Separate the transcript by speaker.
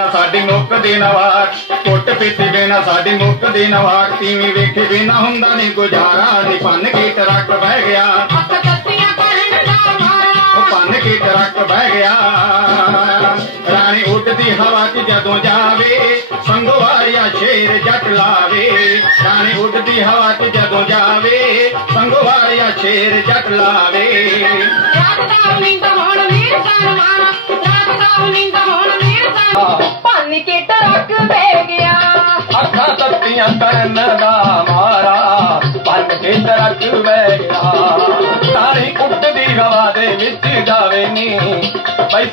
Speaker 1: ਬਿਨਾ ਸਾਡੀ ਮੁੱਕਦੀ ਨਾ ਵਾਟ ਕੁੱਟ ਪੀਤੀ ਬਿਨਾ ਸਾਡੀ ਮੁੱਕਦੀ ਨਾ ਵਾਟ ਤੀਵੀਂ ਵੇਖੇ ਬਿਨਾ ਹੁੰਦਾ ਨਹੀਂ ਗੁਜ਼ਾਰਾ ਨੀ ਪੰਨ ਕੇ ਟਰੱਕ ਬਹਿ ਗਿਆ। ਉਹ
Speaker 2: ਮਾਰਾ।
Speaker 1: ਪੰਨ ਕੇ ਟਰੱਕ ਬਹਿ ਗਿਆ। ਰਾਣੀ ਉੱਡਦੀ ਹਵਾ 'ਚ ਜਦੋਂ ਜਾਵੇ ਸੰਗਵਾਰੀਆ ਸ਼ੇਰ ਜੱਟ ਲਾਵੇ। ਰਾਣੀ ਉੱਡਦੀ ਹਵਾ 'ਚ ਜਦੋਂ ਜਾਵੇ ਸੰਗਵਾਰੀਆ ਸ਼ੇਰ ਜੱਟ ਲਾਵੇ।
Speaker 2: ਰਾਤ ਦਾ ਨਿੰਦ
Speaker 3: ਤੱਤੀਆਂ ਕਰਨ ਦਾ ਮਾਰਾ ਪੰਨ ਕੇ ਤਰਕ ਬਹਿ ਗਿਆ ਤਾਰੀ ਉੱਡਦੀ ਹਵਾ ਦੇ ਵਿੱਚ ਜਾਵੇ ਨੀ ਬਈ